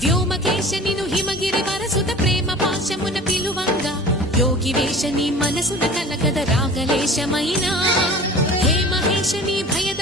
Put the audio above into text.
వ్యోమకేశనిను హిమగిరి వరసుత ప్రేమ పాశమున పిలువంగా యోగి వేషని మనసున కలకద రాగలేశమైనా హే మహేశని భయద